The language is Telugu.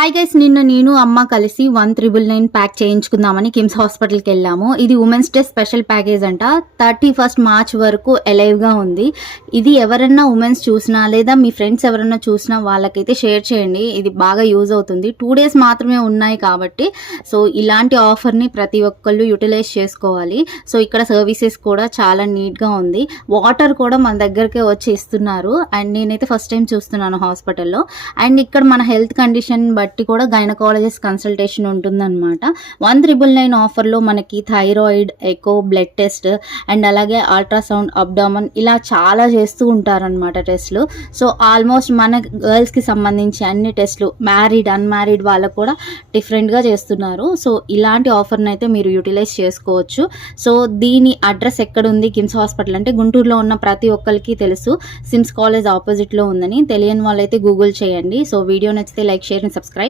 హాయ్ గైస్, నిన్న నేను అమ్మ కలిసి 1999 ప్యాక్ చేయించుకుందామని కిమ్స్ హాస్పిటల్కి వెళ్ళాము. ఇది ఉమెన్స్ డే స్పెషల్ ప్యాకేజ్ అంట. 31 మార్చ్ వరకు అలైవ్గా ఉంది. ఇది ఎవరన్నా ఉమెన్స్ చూసినా లేదా మీ ఫ్రెండ్స్ ఎవరన్నా చూసినా వాళ్ళకైతే షేర్ చేయండి. ఇది బాగా యూజ్ అవుతుంది. 2 days మాత్రమే ఉన్నాయి కాబట్టి సో ఇలాంటి ఆఫర్ని ప్రతి ఒక్కళ్ళు యూటిలైజ్ చేసుకోవాలి. సో ఇక్కడ సర్వీసెస్ కూడా చాలా నీట్గా ఉంది. వాటర్ కూడా మన దగ్గరకే వచ్చి ఇస్తున్నారు. అండ్ నేనైతే ఫస్ట్ టైం చూస్తున్నాను హాస్పిటల్లో. అండ్ ఇక్కడ మన హెల్త్ కండిషన్ బట్టి కూడా గైనకాలజిస్ట్ కన్సల్టేషన్ ఉంటుందన్నమాట. 1999 ఆఫర్లో మనకి thyroid, echo, blood test and అలాగే అల్ట్రాసౌండ్, అబ్డామన్ ఇలా చాలా చేస్తూ ఉంటారనమాట టెస్ట్లు. సో ఆల్మోస్ట్ మన గర్ల్స్కి సంబంధించి అన్ని టెస్ట్లు మ్యారీడ్, అన్మ్యారీడ్ వాళ్ళకు కూడా డిఫరెంట్గా చేస్తున్నారు. సో ఇలాంటి ఆఫర్ని అయితే మీరు యూటిలైజ్ చేసుకోవచ్చు. సో దీని అడ్రస్ ఎక్కడ ఉంది కిమ్స్ హాస్పిటల్ అంటే గుంటూరులో ఉన్న ప్రతి ఒక్కరికి తెలుసు. సిమ్స్ కాలేజ్ ఆపోజిట్లో ఉందని. తెలియని వాళ్ళైతే గూగుల్ చేయండి. సో వీడియో నచ్చితే లైక్, షేర్ అండ్ సబ్స్క్రైబ్